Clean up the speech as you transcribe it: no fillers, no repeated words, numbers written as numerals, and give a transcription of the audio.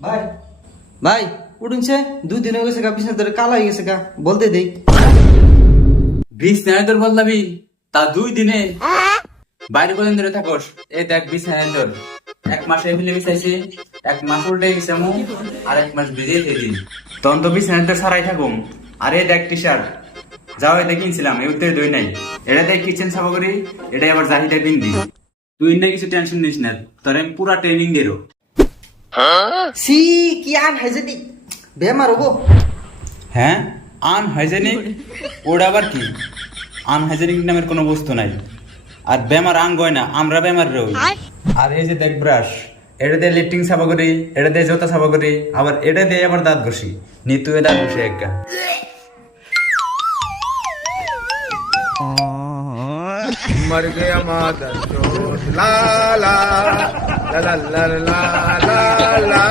ভাই ভাই উঠুনছে 2 দিন হয়ে গেছে গা, বিছানা তোর কালো হয়ে গেছে গা, বলতে দেই। বিছানায় তোর বদলাবি তা 2 দিনে? বাইরে কদিন ধরে থাকস? এই দেখ বিছানায় তোর 1 মাস এফিলে বিছাইছি, 1 মাস উল্টে গেছামু, আর 1 মাস ভিজিয়ে থেকে দিন তখন তো বিছানায় তোর সারাই থাকুম। আর এই দেখ টি শার্ট, যাও এটা কিনছিলাম, এই উত্তরে দই নাই। এটা দেখ কিচেন সাফা করি, এটাই আবার জাহিদা বিন্দি। তুই না কিছু টেনশন নিস না, তোর আমি পুরা ট্রেনিং দেরো। সি কি আন হাইজেনিক বেমার হবো। হ্যাঁ, আনহাইজেনিক? ওটা আবার কি? আনহাইজেনিক নামের কোনো বস্তু নাই। আর বেমার আন গয় না, আমরা বেমার রই। আর এই যে দেখ ব্রাশ, এটা দিয়ে লিফটিং সাফা করি, এটা দিয়ে জুতা সাফা করি, আবার এটা দিয়ে আবার দাঁত ঘষি। নি তুই দাঁত ঘষে একটা। मर गया मादर चोट ला ला ला ला ला ला ला ला